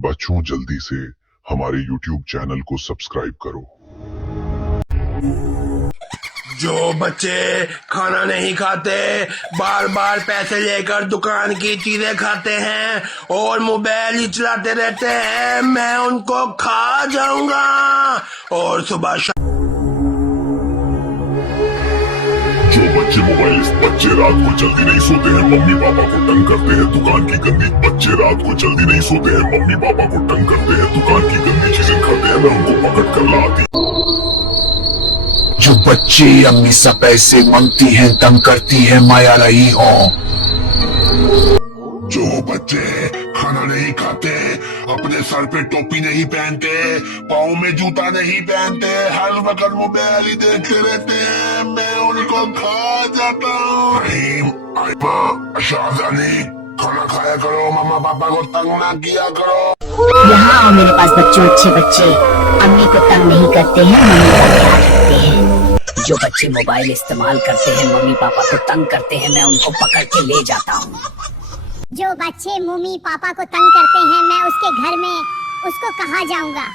बच्चों जल्दी से हमारे YouTube चैनल को सब्सक्राइब करो। जो बच्चे खाना नहीं खाते, बार बार पैसे लेकर दुकान की चीजें खाते हैं और मोबाइल ही चलाते रहते हैं, मैं उनको खा जाऊंगा। और सुबह शाम जो बच्चे रात को जल्दी नहीं सोते हैं, मम्मी पापा को तंग करते हैं दुकान की गंदी। बच्चे रात को जल्दी नहीं सोते हैं, मम्मी पापा को तंग करते हैं दुकान की गंदी चीजें खाते हैं, मैं उनको पकड़ कर लाती। जो बच्चे अम्मी से पैसे मांगती हैं, तंग करती है, माया रही हो। जो बच्चे खाना नहीं खाते, अपने सर पे टोपी नहीं पहनते, पाँव में जूता नहीं पहनते, हर वक्त मोबाइल ही देखते रहते हैं, मैं उनको खा जाता हूँ। शाहजानी, खाना खाया करो, मम्मा पापा को तंग ना किया करो। यहाँ आओ मेरे पास बच्चों, अच्छे बच्चे अम्मी को तंग नहीं करते हैं, मम्मी का ख्याल रखते हैं। जो बच्चे मोबाइल इस्तेमाल करते हैं, मम्मी पापा को तंग करते हैं, मैं उनको पकड़ के ले जाता हूँ। जो बच्चे मम्मी पापा को तंग करते हैं, मैं उसके घर में उसको कहाँ जाऊंगा।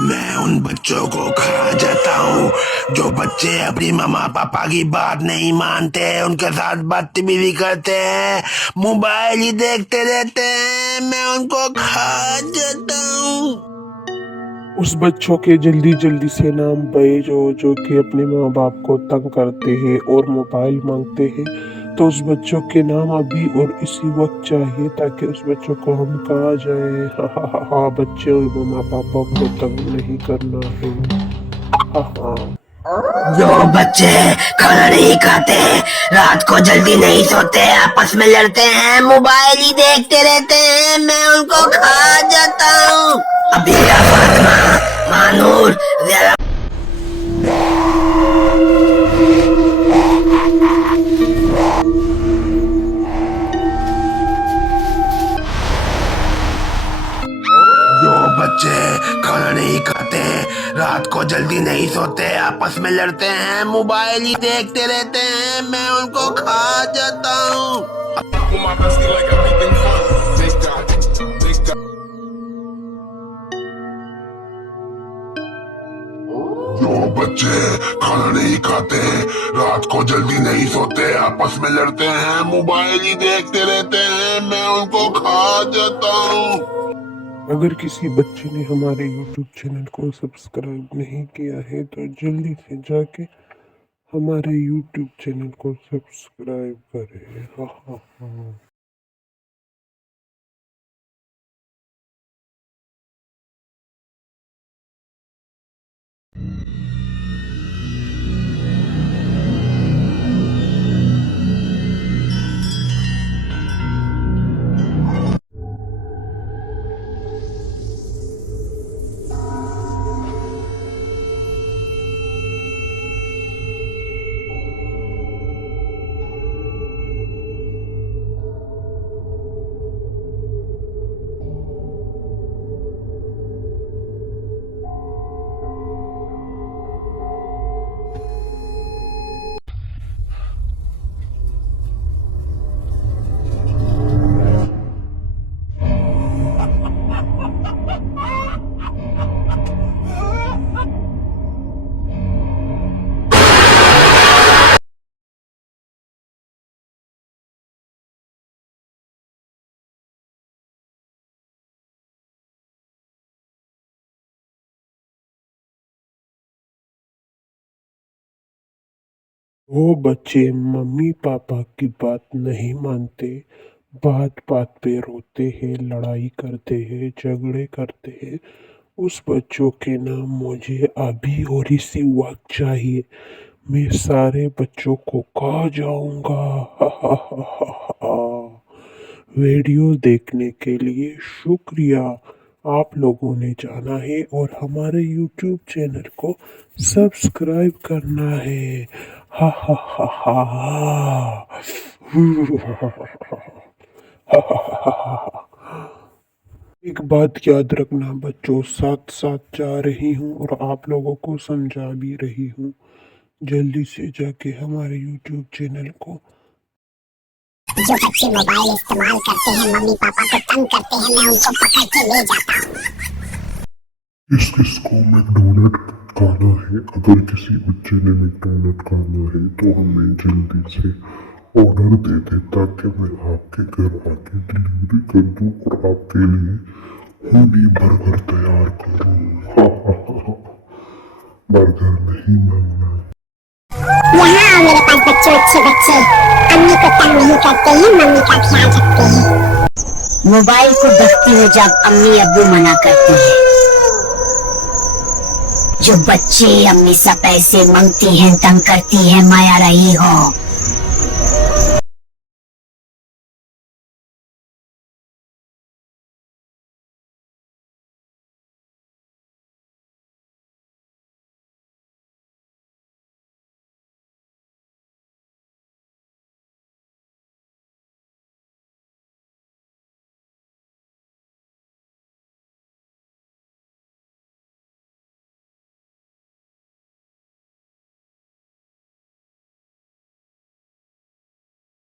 मैं उन बच्चों को खा जाता हूँ जो बच्चे अपनी मम्मा पापा की बात नहीं मानते, उनके साथ बदतमीजी करते हैं, मोबाइल ही देखते रहते हैं, मैं उनको खा जाता हूँ। उस बच्चों के जल्दी से नाम भेजो जो कि अपने माँ बाप को तंग करते हैं और मोबाइल मांगते हैं। तो उस बच्चों के नाम अभी और इसी वक्त चाहिए ताकि उस बच्चों को हम कहा जाए हाँ बच्चे और माँ पापा को तंग नहीं करना है। जो बच्चे खाना नहीं खाते, रात को जल्दी नहीं सोते, आपस में लड़ते हैं, मोबाइल ही देखते रहते हैं, मैं उनको खा जाता हूँ। अभी फातिमा, मानूर, जरा जो बच्चे खाना नहीं खाते, रात को जल्दी नहीं सोते, आपस में लड़ते हैं, मोबाइल ही देखते रहते हैं, मैं उनको खा जाता हूँ। जो बच्चे खाना नहीं खाते, रात को जल्दी नहीं सोते, आपस में लड़ते हैं, मोबाइल ही देखते रहते हैं, मैं उनको खा जाता हूँ। अगर किसी बच्चे ने हमारे YouTube चैनल को सब्सक्राइब नहीं किया है तो जल्दी से जाके हमारे YouTube चैनल को सब्सक्राइब करें। हाँ। वो बच्चे मम्मी पापा की बात नहीं मानते, बात बात पे रोते हैं, लड़ाई करते हैं, झगड़े करते हैं। उस बच्चों के नाम मुझे अभी और इसी वक्त चाहिए। मैं सारे बच्चों को खा जाऊंगा। वीडियो देखने के लिए शुक्रिया। आप लोगों ने जाना है और हमारे YouTube चैनल को सब्सक्राइब करना है। हा हा हा हा हा। एक बात याद रखना बच्चों, साथ साथ जा रही हूँ और आप लोगों को समझा भी रही हूँ। जल्दी से जाके हमारे YouTube चैनल को जो बच्चे मोबाइल इस्तेमाल करते हैं मम्मी पापा को तंग करते हैं मैं उनको पकड़ के ले जाता हूँ। किसको मैकडोनल्ड खाना है? अगर किसी बच्चे ने मैकडोनल्ड खाना है तो हमें जल्दी से ऑर्डर दे दे ताकि मैं आपके घर आके डिलीवरी कर दूं और आपके लिए होली बर्गर तैयार करूं। बर्गर नहीं मांगना। यहाँ आओ मेरे पास बच्चों, अच्छे बच्चे अम्मी को तंग नहीं करते हैं, मम्मी का ख्याल रखते हैं। मोबाइल को देखती हूँ जब अम्मी अब्बू मना करते हैं। जो बच्चे अम्मी से पैसे मांगती हैं, तंग करती हैं, माया रही हो।